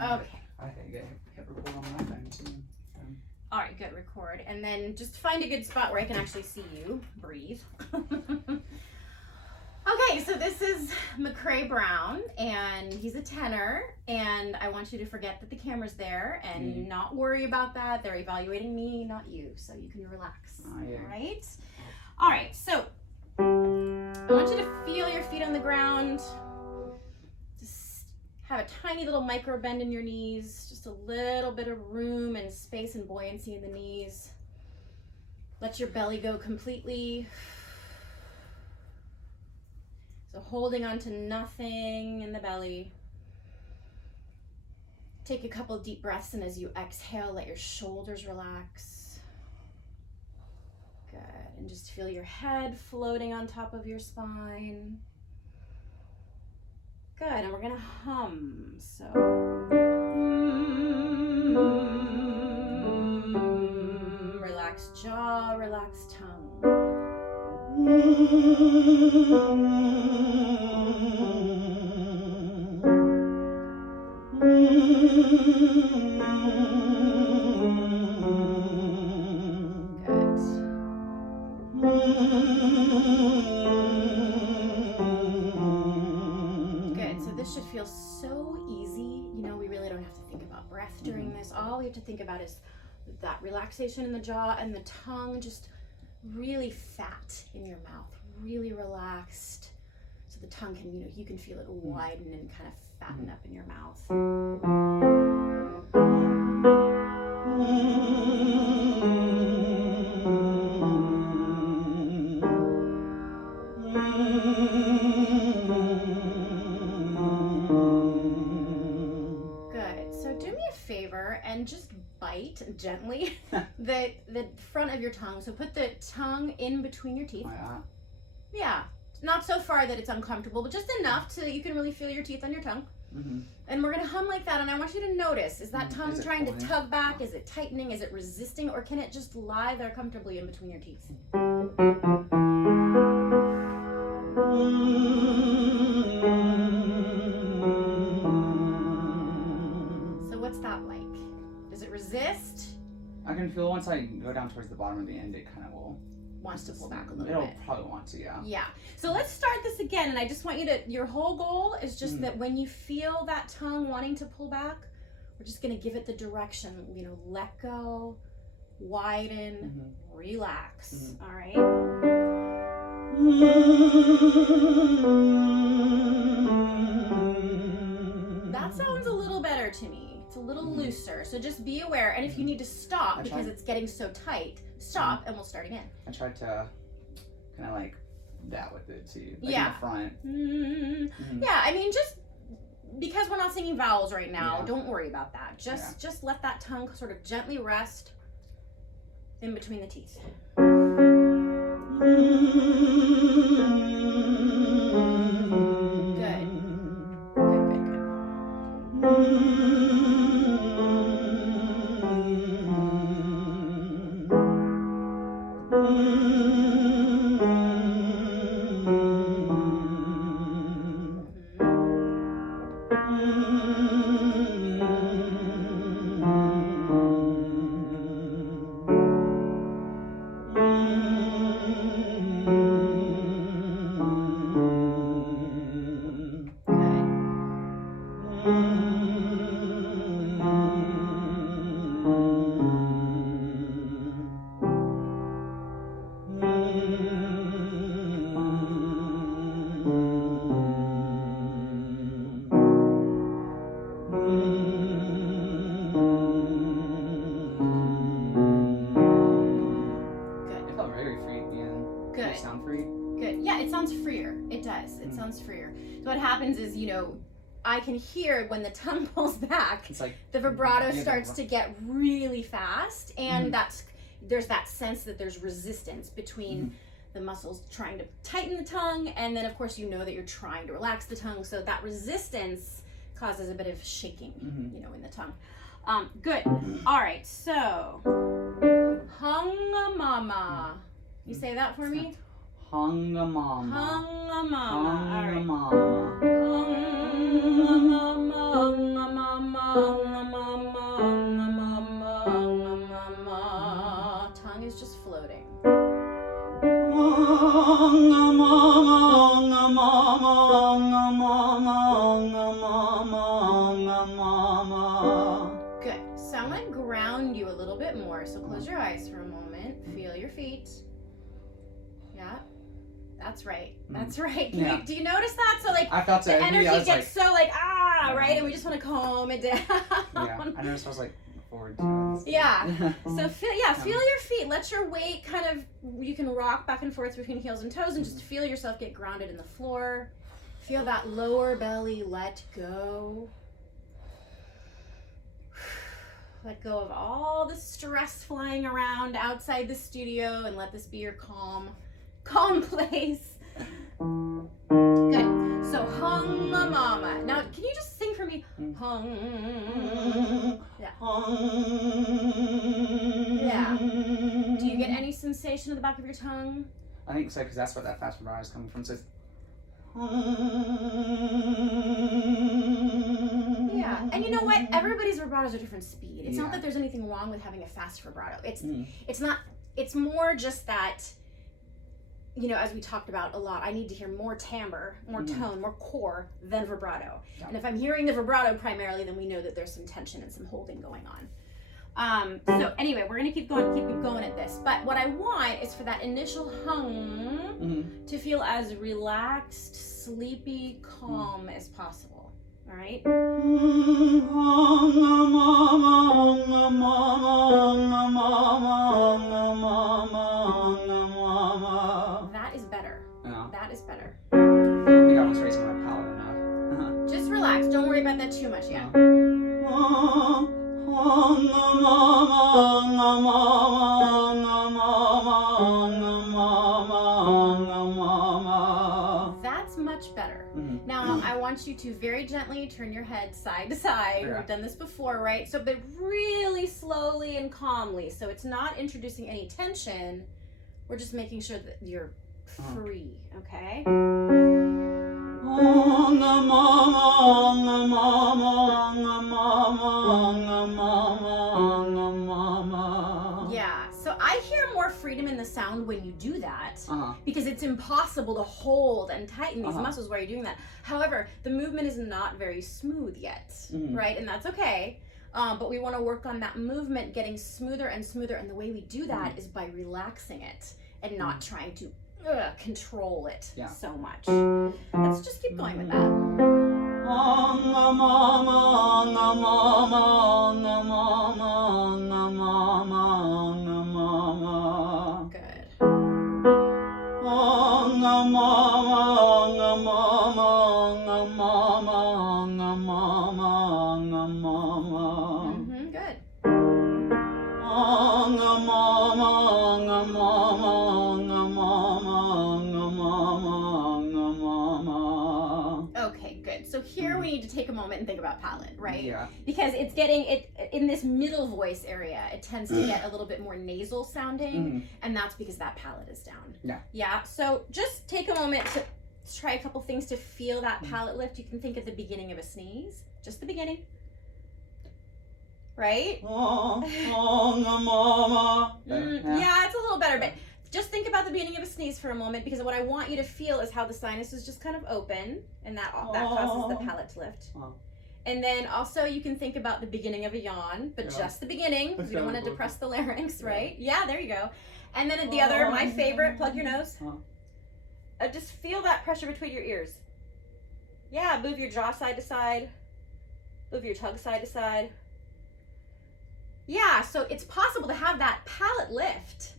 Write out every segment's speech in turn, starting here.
Okay. I think hit record on my phone too. All right, good, record. And then just find a good spot where I can actually see you. Breathe. Okay, so this is McCrae Brown, and he's a tenor, and I want you to forget that the camera's there and not worry about that. They're evaluating me, not you, so you can relax. Oh, yeah. All right? All right, so I want you to feel your feet on the ground. Just have a tiny little micro bend in your knees, just a little bit of room and space and buoyancy in the knees. Let your belly go completely. So holding on to nothing in the belly. Take a couple deep breaths, and as you exhale, let your shoulders relax. Good, and just feel your head floating on top of your spine. Good, and we're gonna hum, so. Relax jaw, relax tongue. Good, so this should feel so easy. You know, we really don't have to think about breath during this. All we have to think about is that relaxation in the jaw and the tongue, just really fat in your mouth, really relaxed. So the tongue can, you can feel it widen and kind of fatten up in your mouth. Good. So do me a favor and just bite gently the front of your tongue. So put the tongue in between your teeth. Like that? Yeah. Not so far that it's uncomfortable, but just enough so that you can really feel your teeth on your tongue. And we're going to hum like that, and I want you to notice, is that tongue trying to tug back? Is it tightening? Is it resisting? Or can it just lie there comfortably in between your teeth? So what's that like? Does it resist? I can feel once I go down towards the bottom of the end, it kind of will. Wants to pull back a little It'll bit. probably want to, yeah. Yeah. So let's start this again, and I just want you to, your whole goal is just that when you feel that tongue wanting to pull back, we're just going to give it the direction, let go, widen, relax. All right? That sounds a little better to me. It's a little looser. So just be aware. And if you need to stop because it's getting so tight, stop and we'll start again. I tried to kind of like that with it too. Like Yeah. in the front. Yeah, I mean, just because we're not singing vowels right now, don't worry about that. Just let that tongue sort of gently rest in between the teeth. Good. It sounds freer. So what happens is, I can hear when the tongue pulls back, it's like the vibrato starts to get really fast, and there's that sense that there's resistance between the muscles trying to tighten the tongue, and then of course that you're trying to relax the tongue, so that resistance causes a bit of shaking, in the tongue. Good. All right, so hung mama. You say that for me? Hung mama. Hung mama. Hung All right. mama. Hung mama, hung mama. more. So close your eyes for a moment. Feel your feet. Yeah. That's right. That's right. Do you notice that? So like I felt the energy gets like, so like right, and we just want to calm it down. Yeah, I noticed I was like forward to it. Yeah. So feel your feet. Let your weight kind of, you can rock back and forth between heels and toes, and just feel yourself get grounded in the floor. Feel that lower belly let go. Let go of all the stress flying around outside the studio, and let this be your calm place. Good. So hung mama. Now, can you just sing for me? Hung. Yeah. Yeah. Do you get any sensation in the back of your tongue? I think so, because that's where that fast vibrato is coming from. So it's... Yeah. And you know what? Everybody's vibratos are different speed. It's not that there's anything wrong with having a fast vibrato. It's not. It's more just that, you know, as we talked about a lot, I need to hear more timbre, more tone, more core than vibrato. Yeah. And if I'm hearing the vibrato primarily, then we know that there's some tension and some holding going on. So anyway, we're gonna keep going at this. But what I want is for that initial hum to feel as relaxed, sleepy, calm as possible. All right? That is better. Yeah. That is better. I think I was raising my palate enough. Just relax. Don't worry about that too much yet. That's much better. Now, I want you to very gently turn your head side to side. We've done this before, right? So, but really slowly and calmly. So it's not introducing any tension. We're just making sure that you're free, okay? Yeah, so I hear more freedom in the sound when you do that, because it's impossible to hold and tighten these muscles while you're doing that. However, the movement is not very smooth yet, right? And that's okay. But we want to work on that movement getting smoother and smoother, and the way we do that is by relaxing it and not trying to control it so much. Let's just keep going with that. Good. Good. Okay, good. So here we need to take a moment and think about palate, right? Yeah. Because it's getting it in this middle voice area, it tends to get a little bit more nasal sounding, and that's because that palate is down. Yeah. Yeah. So just take a moment to try a couple things to feel that palate lift. You can think at the beginning of a sneeze, just the beginning. Right? Yeah. Yeah, it's a little better, but just think about the beginning of a sneeze for a moment, because what I want you to feel is how the sinuses just kind of open, and that causes the palate to lift. And then also you can think about the beginning of a yawn, but just the beginning, because we don't want to depress the larynx, right? Yeah, there you go. And then at the other, my favorite, plug your nose. Just feel that pressure between your ears. Yeah, move your jaw side to side. Move your tongue side to side. Yeah, so it's possible to have that palate lift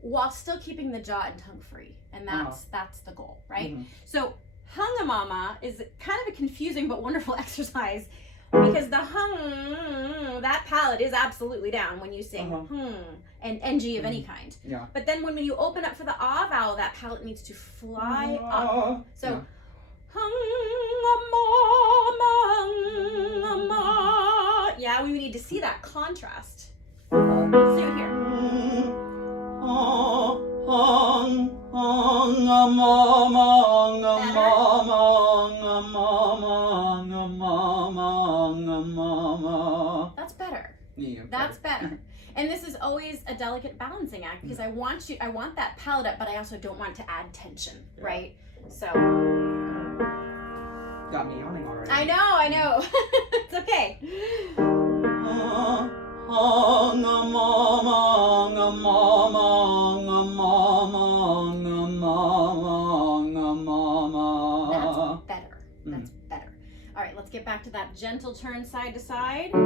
while still keeping the jaw and tongue free. And that's the goal, right? So hung-a-mama is kind of a confusing but wonderful exercise, because the hung, that palate is absolutely down when you sing and ng of any kind. Yeah. But then when you open up for the ah vowel, that palate needs to fly up. So hung-a-mama, yeah, we need to see that contrast. Let's do it here. That's better. Yeah, that's better. And this is always a delicate balancing act, because I want that palate up, but I also don't want to add tension, right? So got me yawning already. I know. It's okay. back to that gentle turn side to side. Good.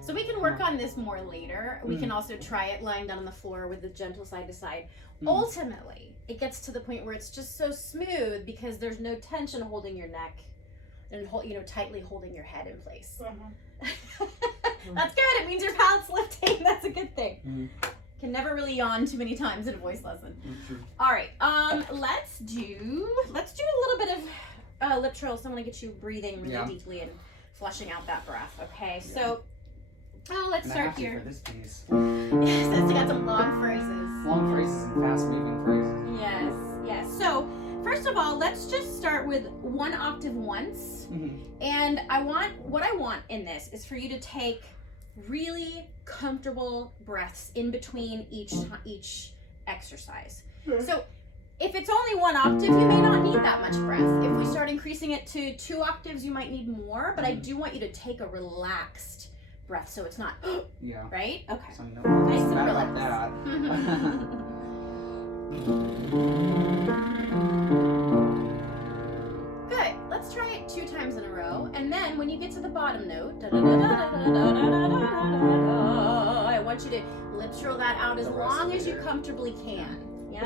So we can work on this more later. We can also try it lying down on the floor with the gentle side to side. Ultimately, it gets to the point where it's just so smooth because there's no tension holding your neck and tightly holding your head in place. That's good. It means your palate's lifting. That's a good thing. Can never really yawn too many times in a voice lesson. All right. Let's do a little bit of lip trill. So I'm gonna get you breathing really deeply and flushing out that breath. Okay. So let's start here. For this piece. Yes, it's got some long phrases. Long phrases and fast moving phrases. Yes. So first of all, let's just start with one octave once. And what I want in this is for you to take really comfortable breaths in between each exercise. So if it's only one octave, you may not need that much breath. If we start increasing it to 2 octaves, you might need more, but I do want you to take a relaxed breath so it's not right? Okay. So nice and like that. Good. Let's try it 2 times in a row. And then when you get to the bottom note, I want you to lip trill that out as long as you comfortably can. Yeah?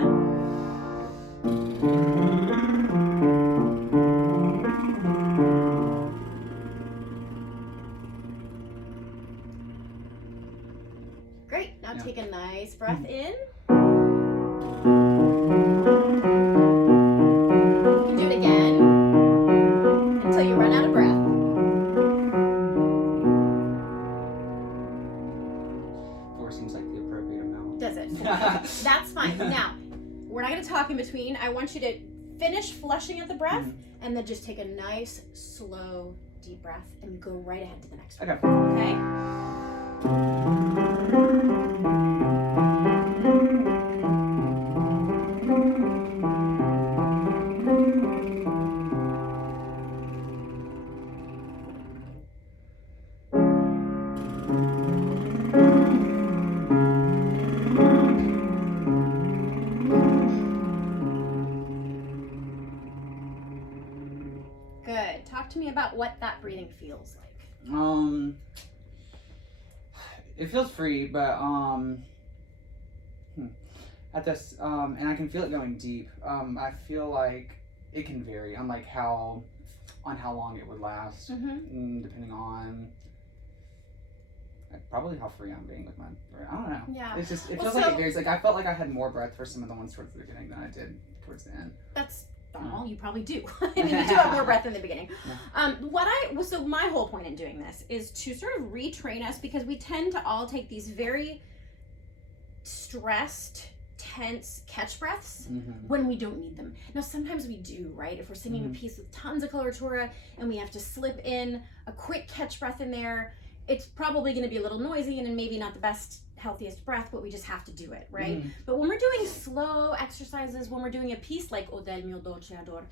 Great. Now take a nice breath in. You can do it again until you run out of breath. 4 seems like the appropriate amount. Does it? That's fine. Now, we're not going to talk in between. I want you to finish flushing out the breath and then just take a nice, slow, deep breath and go right ahead to the next one. Okay? Good. Talk to me about what that breathing feels like. It feels free, but at this and I can feel it going deep. I feel like it can vary on how long it would last, depending on probably how free I'm being with my breath. I don't know. Yeah. It's just it feels like it varies. Like I felt like I had more breath for some of the ones towards the beginning than I did towards the end. That's normal. You probably do. I mean, you do have more breath in the beginning. So my whole point in doing this is to sort of retrain us because we tend to all take these very stressed, tense catch breaths when we don't need them. Now, sometimes we do, right? If we're singing a piece with tons of coloratura and we have to slip in a quick catch breath in there, it's probably going to be a little noisy and maybe not the best, healthiest breath, but we just have to do it, right? But when we're doing slow exercises, when we're doing a piece like O del mio dolce ador,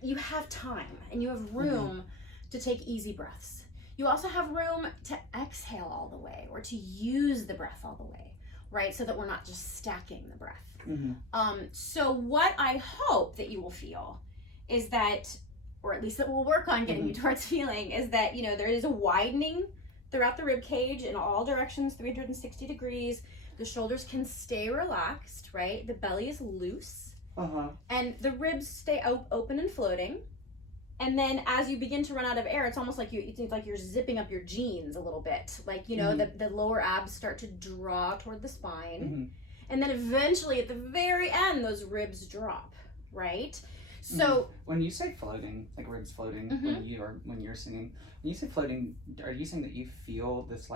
you have time and you have room to take easy breaths. You also have room to exhale all the way or to use the breath all the way, right? So that we're not just stacking the breath. So what I hope that you will feel is that, or at least that we'll work on getting you towards feeling, is that, there is a widening throughout the rib cage in all directions, 360 degrees. The shoulders can stay relaxed, right? The belly is loose. And the ribs stay open and floating. And then as you begin to run out of air, it's almost like you're zipping up your jeans a little bit. Like, the lower abs start to draw toward the spine. And then eventually at the very end, those ribs drop, right? So when you say floating, like ribs floating, when you're singing, when you say floating, are you saying that you feel this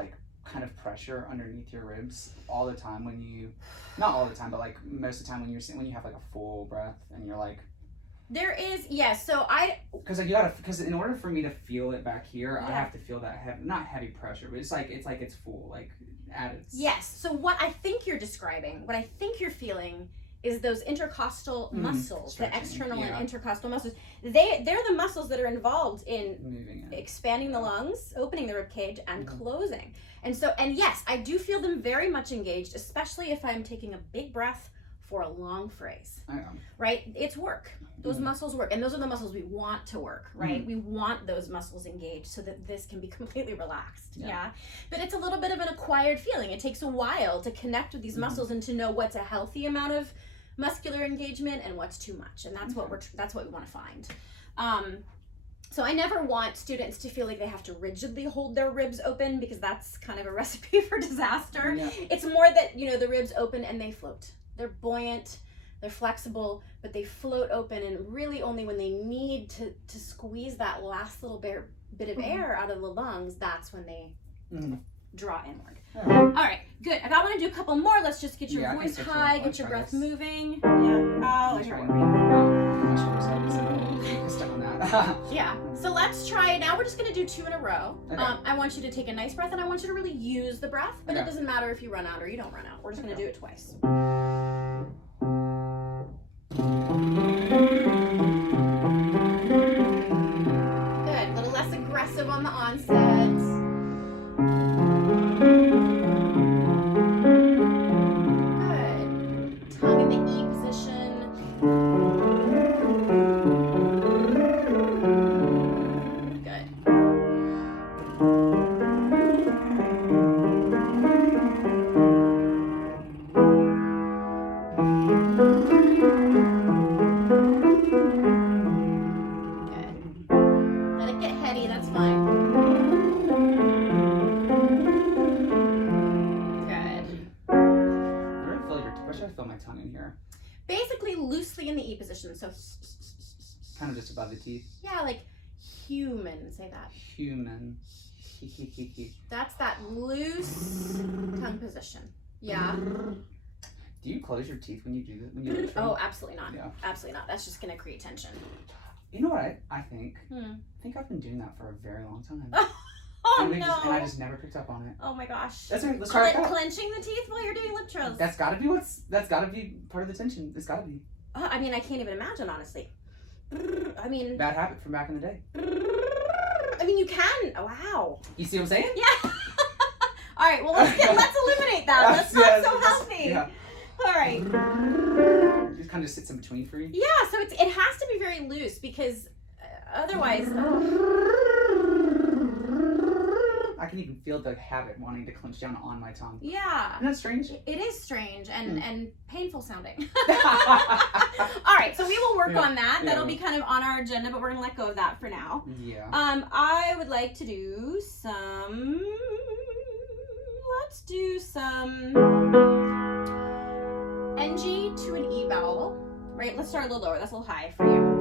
kind of pressure underneath your ribs all the time when you, not all the time, but most of the time when you're when you have a full breath and you're there is, yes. So because in order for me to feel it back here, I have to feel that not heavy pressure, but it's full, at its. Yes. So what I think you're describing, what I think you're feeling is those intercostal muscles, the external and intercostal muscles. They're the muscles that are involved in expanding the lungs, opening the rib cage, and closing. And so, and yes, I do feel them very much engaged, especially if I'm taking a big breath for a long phrase, right? It's work. Those muscles work, and those are the muscles we want to work, right? We want those muscles engaged so that this can be completely relaxed, But it's a little bit of an acquired feeling. It takes a while to connect with these muscles and to know what's a healthy amount of muscular engagement and what's too much, and that's what we want to find. So I never want students to feel like they have to rigidly hold their ribs open, because that's kind of a recipe for disaster. It's more that, you know, the ribs open and they float. They're buoyant, they're flexible, but they float open, and really only when they need to squeeze that last little bit of air out of the lungs, that's when they draw inward. All right, good. If I want to do a couple more, let's just get your voice high, get your breath moving. Yeah, so let's try it now. We're just going to do 2 in a row. I want you to take a nice breath, and I want you to really use the breath, but it doesn't matter if you run out or you don't run out. We're just going to do it twice. Good, a little less aggressive on the onset. Good. Tongue in the E position. Good. Let it get heady, that's fine. Where should I feel my tongue in here? Basically loosely in the E position, so kind of just above the teeth. Yeah, like human. Say that. Human. That's that loose tongue position. Yeah. Do you close your teeth when you do this? Oh, absolutely not. Yeah. Absolutely not. That's just gonna create tension. You know what I think? I think I've been doing that for a very long time. Oh and no! And I just never picked up on it. Oh my gosh! That's right. Let's try it out. Clenching the teeth while you're doing lip trills. That's gotta be part of the tension. It's gotta be. I mean, I can't even imagine, honestly. I mean. Bad habit from back in the day. I mean, you can. Oh, wow. You see what I'm saying? Yeah. All right. Well, let's eliminate that. That's not so healthy. Yeah. All right. It kind of sits in between for you. Yeah. So it has to be very loose, because otherwise. I can even feel the habit wanting to clench down on my tongue. Yeah. Isn't that strange? It is strange and painful sounding. All right, so we will work on that. That'll be kind of on our agenda, but we're going to let go of that for now. Yeah. I would like to do some... Let's do some NG to an E vowel. Right, let's start a little lower. That's a little high for you.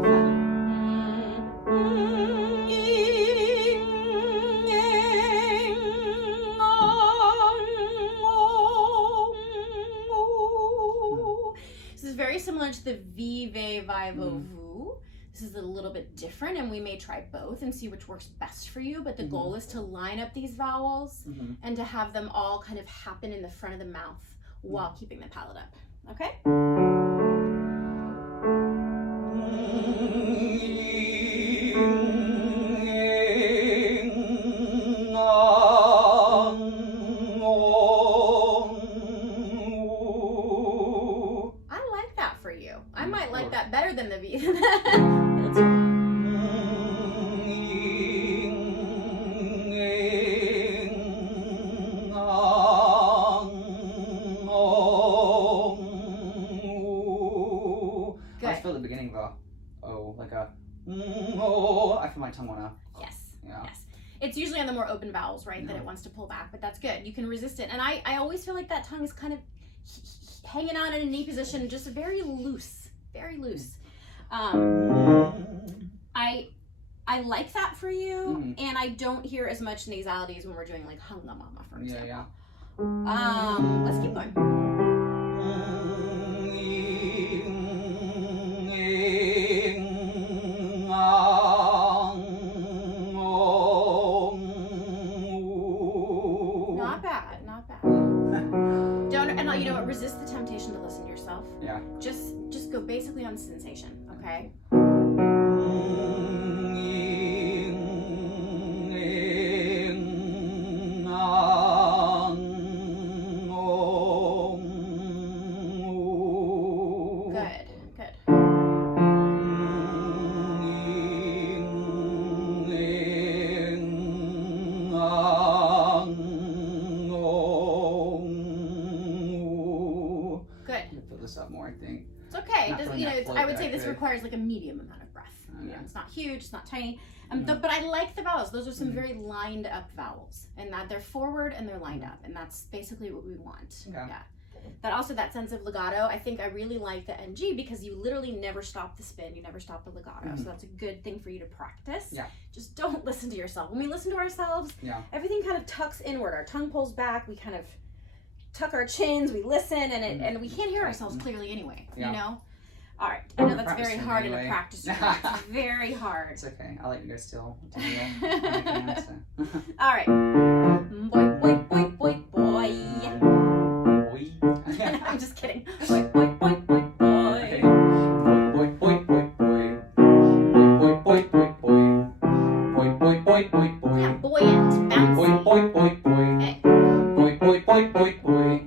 This is very similar to the V, ve, vi, vo, vu. This is a little bit different, and we may try both and see which works best for you, but the goal is to line up these vowels and to have them all kind of happen in the front of the mouth while keeping the palate up. Okay? I might like that better than the V. Let's hear it. Good. I feel the beginning of a O, like a oh. I feel my tongue wanna. Yes. Yeah. Yes. It's usually on the more open vowels, right, that it wants to pull back, but that's good. You can resist it. And I always feel like that tongue is kind of hanging on in a knee position, just very loose. Very loose. I like that for you, and I don't hear as much nasalities when we're doing like hung the mama, for example. Yeah. Let's keep going. Not bad, not bad. You know what? Resist the temptation to listen to yourself. Yeah. Just sensation, okay? Good, good. Good. Fill this up more, I think. It's okay. Not feeling that float I would that say I this could. requires like a medium amount of breath. Okay. It's not huge, it's not tiny. But I like the vowels. Those are some very lined up vowels, and that they're forward and they're lined up, and that's basically what we want. Okay. Yeah. That sense of legato, I think I really like the NG because you literally never stop the spin, you never stop the legato. So that's a good thing for you to practice. Yeah. Just don't listen to yourself. When we listen to ourselves, everything kind of tucks inward. Our tongue pulls back. We kind of tuck our chins. We listen, and we can't hear ourselves clearly anyway. You know. All right. I know that's very hard in a practice room. It's very hard. It's okay. I'll let you guys still. All right. Boy, boy, boy, boy, boy. I'm just kidding. Boy, boy, boy, boy, boy. Boy, boy, boy, boy. Boy, boy, boy, boy. Boy, boy, boy, boy, boy. Yeah, buoyant, bouncy. Boy, boy, boy, boy. Okay. Boy, boy, boy, boy, boy.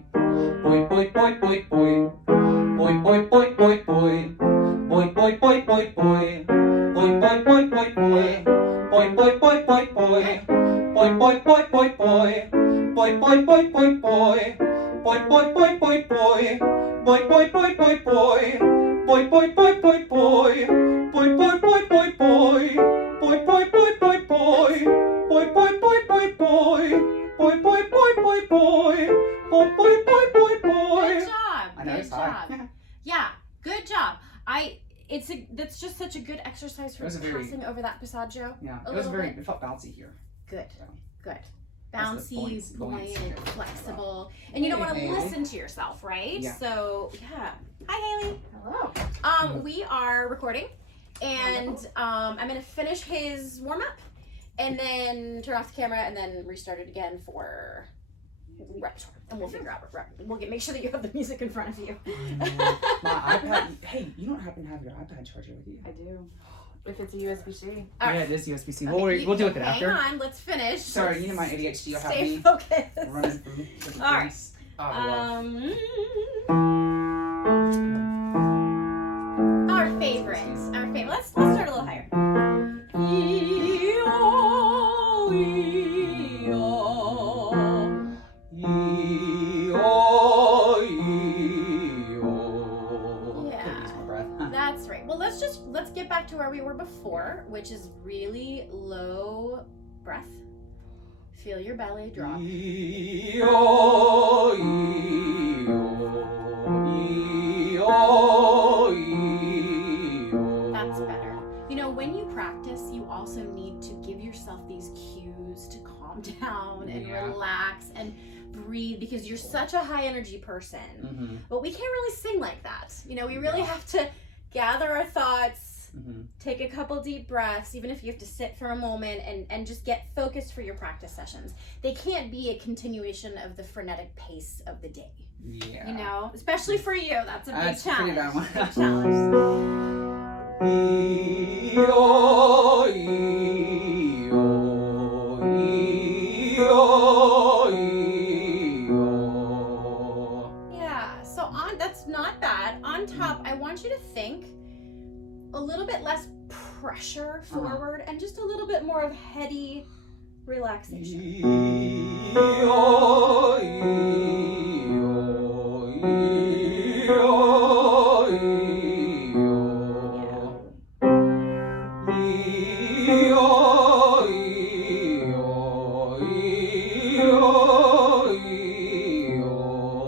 Boy, boy, boy, boy, boy. Boy, boy, boy, boy, boy. Boy, boy, boy, boy, boy. Boy, boy, boy, boy, boy. Boy, boy, boy, boy, boy. Boy, boy, boy, boy, boy. Boy, boy, boy, boy, boy. Boy, boy, boy, boy, boy. Boy, boy, boy, boy, boy. Boy, boy, boy, boy, boy. Boy, boy, boy, boy, boy. Boy, boy, boy, boy, boy. Boy, boy, boy, boy, boy. Boy, boy, boy, boy, boy. Boy, boy, boy, boy, boy. Good job. I know, Good it's hard. job. Yeah, good job. That's just such a good exercise for passing over that passaggio. Yeah, it felt bouncy here. Good, So. good. That's the Bouncy, buoyancy. buoyant, flexible. And you don't want to Haley. listen to yourself, right? Yeah. So, yeah. Hi, Haley. Hello. We are recording, and I'm going to finish his warm-up, and then turn off the camera, and then restart it again for repertoire. And we'll figure out what make sure that you have the music in front of you. My iPad. Hey, you don't happen to have your iPad charger with you? I do. If it's a USB-C. All right. Yeah, it is USB-C. Okay, We'll do it after. Hang on, let's finish. Sorry, you know my ADHD. You'll have Stay me focused. running through different All right. things. Oh, Our favorites. Let's start a little higher. That's right. Well, let's get back to where we were before, which is really low breath. Feel your belly drop. That's better. You know, when you practice, you also need to give yourself these cues to calm down and relax and breathe, because you're such a high energy person. But we can't really sing like that. You know, we really have to gather our thoughts, take a couple deep breaths, even if you have to sit for a moment and just get focused for your practice sessions. They can't be a continuation of the frenetic pace of the day. Yeah. You know, especially for you, that's a big challenge. Pretty bad one. Big challenge. Yeah, so that's not bad. On top, I want you to think a little bit less pressure forward and just a little bit more of heady relaxation.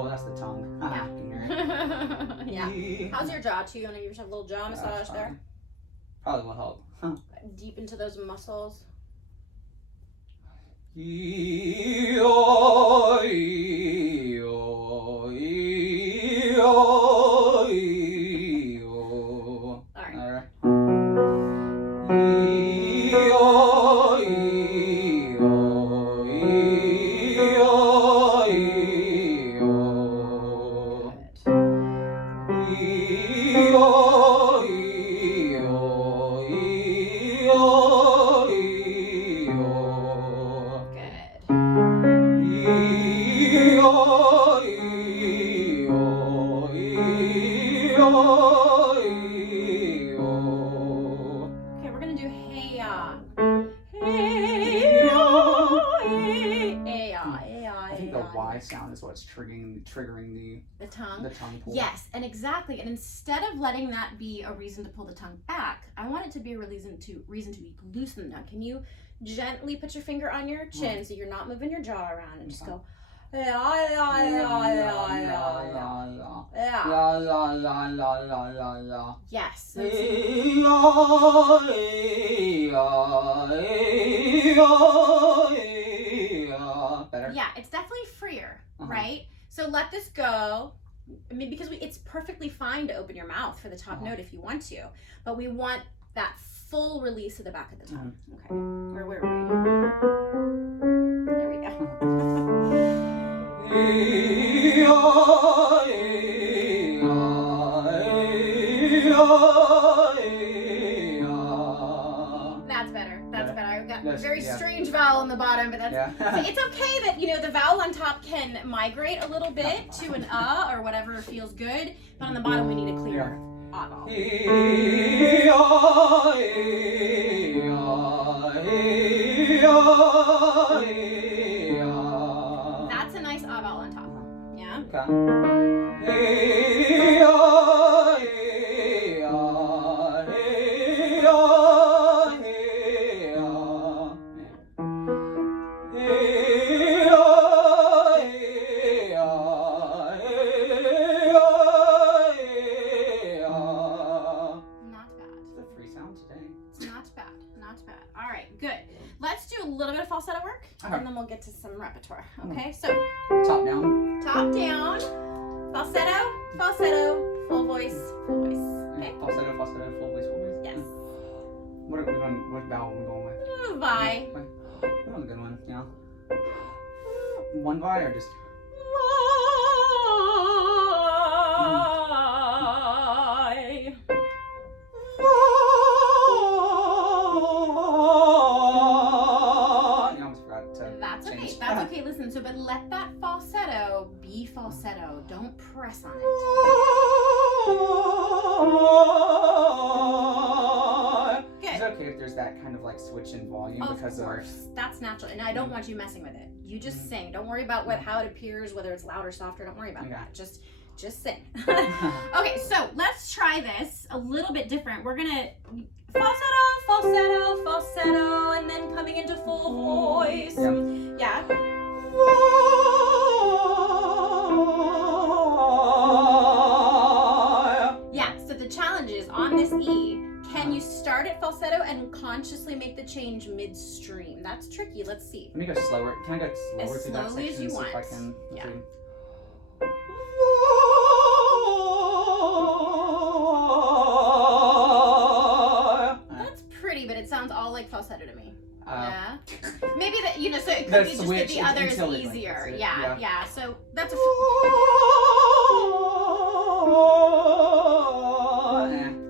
That's the tongue. Yeah. How's your jaw too? You want to give yourself a little jaw massage there? Probably will help. Deep into those muscles. I sound is what's triggering the tongue. The tongue pull. Yes, and exactly. And instead of letting that be a reason to pull the tongue back, I want it to be a reason to loosen the tongue. Can you gently put your finger on your chin so you're not moving your jaw around and just go la la la la la la. Yes. So better. Yeah, it's definitely freer, right? So let this go. I mean, because it's perfectly fine to open your mouth for the top note if you want to, but we want that full release of the back of the tongue. Okay. Or where were we? There we go. That's better. That's better. I've got a very strange vowel on the bottom, but that's it's okay that the vowel on top can migrate a little bit to an or whatever feels good, but on the bottom we need a clear vowel. That's a nice vowel on top. Yeah. Falsetto work, and then we'll get to some repertoire. Okay, so top down, falsetto, falsetto, full voice, full voice. Okay, falsetto, falsetto, full voice, full voice. Yes. What are we going? What vowel are we going with? Vi. That was a good one. Yeah. One vi or just? That's okay, listen, but let that falsetto be falsetto. Don't press on it. Good. It's okay if there's that kind of like switch in volume because of that's natural, and I don't want you messing with it. You just sing. Don't worry about how it appears, whether it's loud or softer. Don't worry about that. Just sing. Okay, so let's try this a little bit different. We're gonna falsetto, falsetto, falsetto, and then coming into full voice. Yeah. Yeah, so the challenge is on this E, can you start at falsetto and consciously make the change midstream? That's tricky. Let's see. Let me go slower. Can I go slower through that section? As slowly as you want. If I can. Yeah. That's pretty, but it sounds all like falsetto to me. Yeah. Maybe that so it could be just that the other is easier. Yeah. So that's a.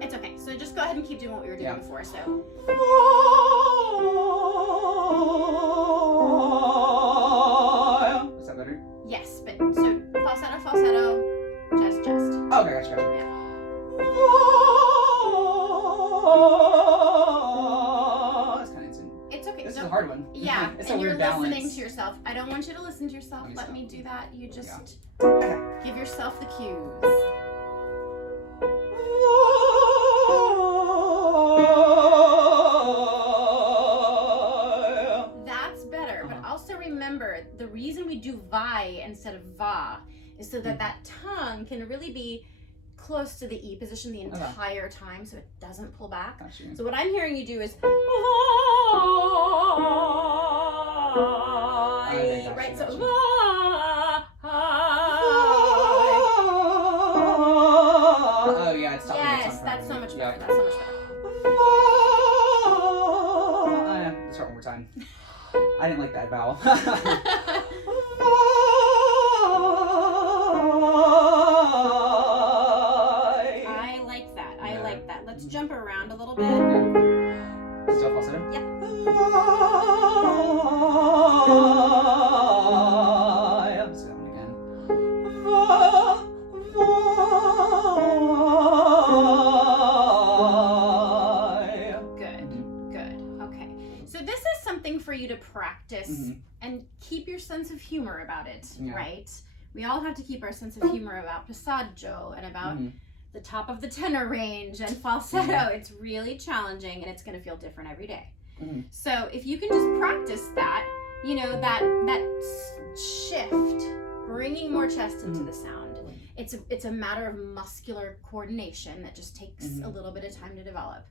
It's okay. So just go ahead and keep doing what we were doing before. So. Is that better? Yes, but so falsetto, falsetto, just. Okay, gotcha. Yeah. That's kind of insane. It's okay. This is a hard one. Yeah, It's and a you're weird balance. listening to yourself. I don't want you to listen to yourself. Let me do that. You just give yourself the cues. That's better, but also remember the reason we do vi instead of va is so that that tongue can really be close to the E position the entire time so it doesn't pull back. So what I'm hearing you do is right, so oh yeah, it's yes, that's so much better. That's so much better. Let's start one more time. I didn't like that vowel. I like that. Let's jump around a little bit. Still falsetto? Yeah. Let's do that one again. Good. Okay. So this is something something for you to practice and keep your sense of humor about it, right? We all have to keep our sense of humor about passaggio and about the top of the tenor range and falsetto. It's really challenging, and it's going to feel different every day. So if you can just practice that, you know, that shift, bringing more chest into the sound, it's a matter of muscular coordination that just takes a little bit of time to develop.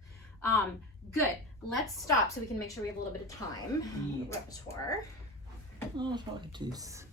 Good. Let's stop so we can make sure we have a little bit of time. Repertoire. Oh, I like this.